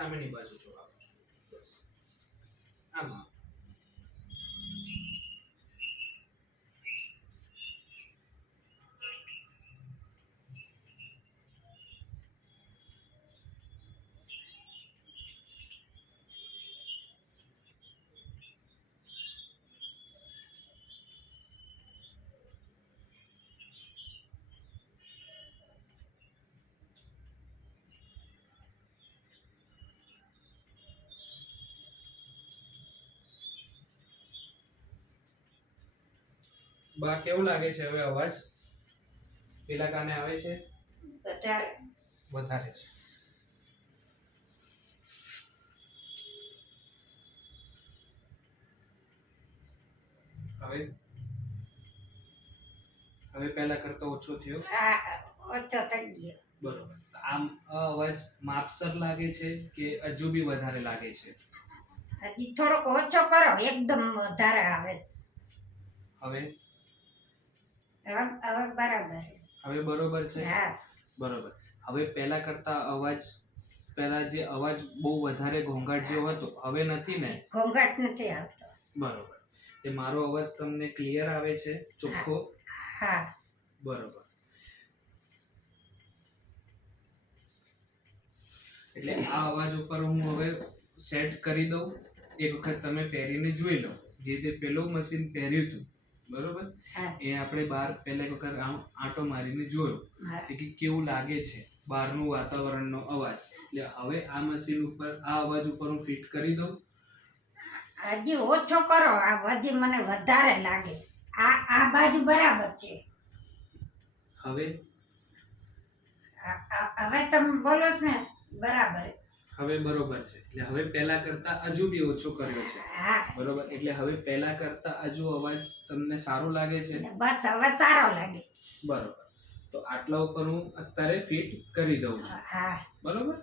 સામેની બાજુ જોવાનું છે બસ આમાં બા કેવું લાગે છે હવે અવાજ પેલા કાને આવે છે વધારે છે હવે હવે પહેલા કરતા ઓછો થયો ઓછો થઈ ગયો બરોબર આમ અવાજ માપસર લાગે છે કે હજુ બી વધારે લાગે છે હજી થોડોક ઓછો કરો એકદમ વધારે આવે હવે હવે બરાબર હવે બરોબર છે હા બરોબર હવે પહેલા કરતા અવાજ પહેલા જે અવાજ બહુ વધારે ઘોંઘાટ જેવો હતો હવે નથી ને ઘોંઘાટ નથી આવતો બરોબર તે મારો અવાજ તમને ક્લિયર આવે છે ચોખ્ખો હા બરોબર એટલે આ અવાજ ઉપર હું હવે સેટ કરી દઉં એક વખત તમે પહેરીને જોઈ લો જે તે પેલો મશીન પહેર્યું હતું બરોબર એ આપણે બહાર પહેલા એક વખત આંટો મારીને જોયો કે કેવું લાગે છે બહારનું વાતાવરણનો અવાજ એટલે હવે આ મશીન ઉપર આ અવાજ ઉપર હું ફિટ કરી દઉં હજી ઓછો કરો આ હજી મને વધારે લાગે આ બાજુ બરાબર છે હવે હવે તમે બોલો છો ને બરાબર હવે બરોબર છે એટલે હવે પહેલા કરતા હજુ બી ઓછો કર્યો છે બરોબર એટલે હવે પહેલા કરતા હજુ અવાજ તમને સારો લાગે છે બસ હવે સારો લાગે બરોબર તો આટલા ઉપર હું અત્યારે ફિટ કરી દઉં છું હા બરોબર